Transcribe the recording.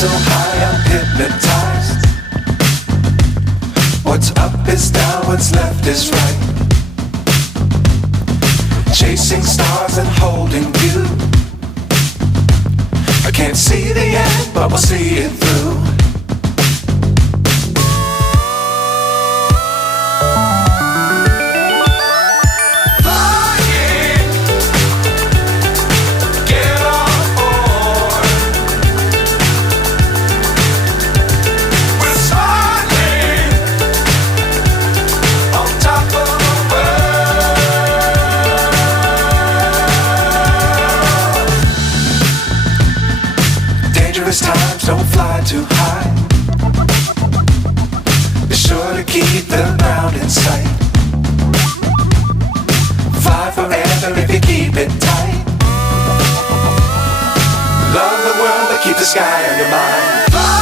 so high I'm hypnotized. What's up is down, what's left is right. Chasing stars and holding you. I can't see the end, but we'll see it through. Times don't fly too high. Be sure to keep the ground in sight. Fly forever if you keep it tight. Love the world but keep the sky on your mind. Fly.